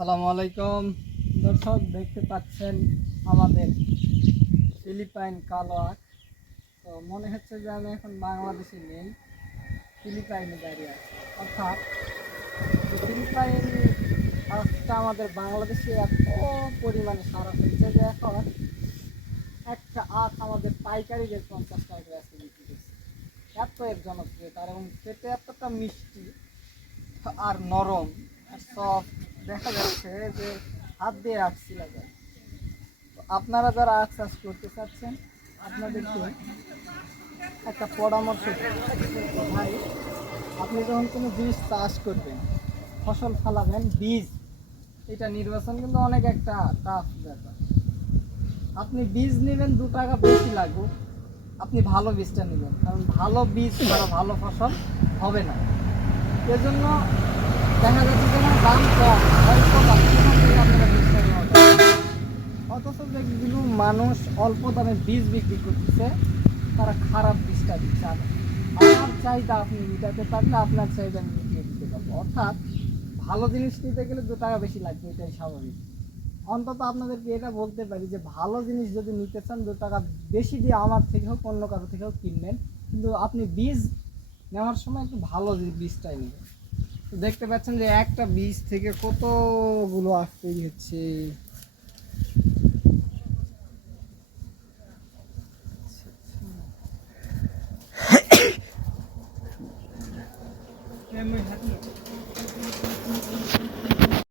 আসসালামু আলাইকুম দর্শক, দেখতে পাচ্ছেন আমাদের ফিলিপাইন কালো আখ। তো মনে হচ্ছে যে আমি এখন বাংলাদেশে নেই, ফিলিপাইনে দাঁড়িয়ে আছি। অর্থাৎ ফিলিপাইন আখটা আমাদের বাংলাদেশে এত পরিমাণে সারা হয়েছে যে এখন একটা আখ আমাদের পাইকারি রেট 50 টাকা করে আজকে বিক্রি করছে। এত এর জনপ্রিয়তা, এবং খেতে এতটা মিষ্টি আর নরম আর সফট, দেখা যাচ্ছে যে হাত দিয়ে আখ ছিলা যায়। তো আপনারা যারা আখ চাষ করতে চাচ্ছেন, আপনাদেরকে একটা পরামর্শ দিই। ভাই, আপনি যখন কোনো জিনিস চাষ করবেন, ফসল ফলাবেন, বীজ এটা নির্বাচন কিন্তু অনেক একটা টাফ ব্যাপার। আপনি বীজ নেবেন 2 টাকা বেশি লাগুক, আপনি ভালো বীজটা নেবেন, কারণ ভালো বীজ ছাড়া ভালো ফসল হবে না। এজন্য দেখা যাচ্ছে যেখানে দাম কম, অল্প দাম, সেখান থেকে আপনারা বীজটা নেওয়া যায়। অথচ যেগুলো মানুষ অল্প দামে বীজ বিক্রি করতেছে, তারা খারাপ বীজটা দিচ্ছে। আর আমার চাহিদা আপনি মিটাতে পারলে আপনার চাহিদা আমি মিটিয়ে দিতে পারবো। অর্থাৎ ভালো জিনিস নিতে গেলে 2 টাকা বেশি লাগবে, এটাই স্বাভাবিক। অন্তত আপনাদেরকে এটা বলতে পারি যে ভালো জিনিস যদি নিতে চান, 2 টাকা বেশি দিয়ে আমার থেকে হোক অন্য কারো থেকেও কিনবেন, কিন্তু আপনি বীজ নেওয়ার সময় একটু ভালো বীজটাই নেবেন। তো দেখতে পাচ্ছেন যে একটা বীজ থেকে কতগুলো আখ তৈরি হচ্ছে।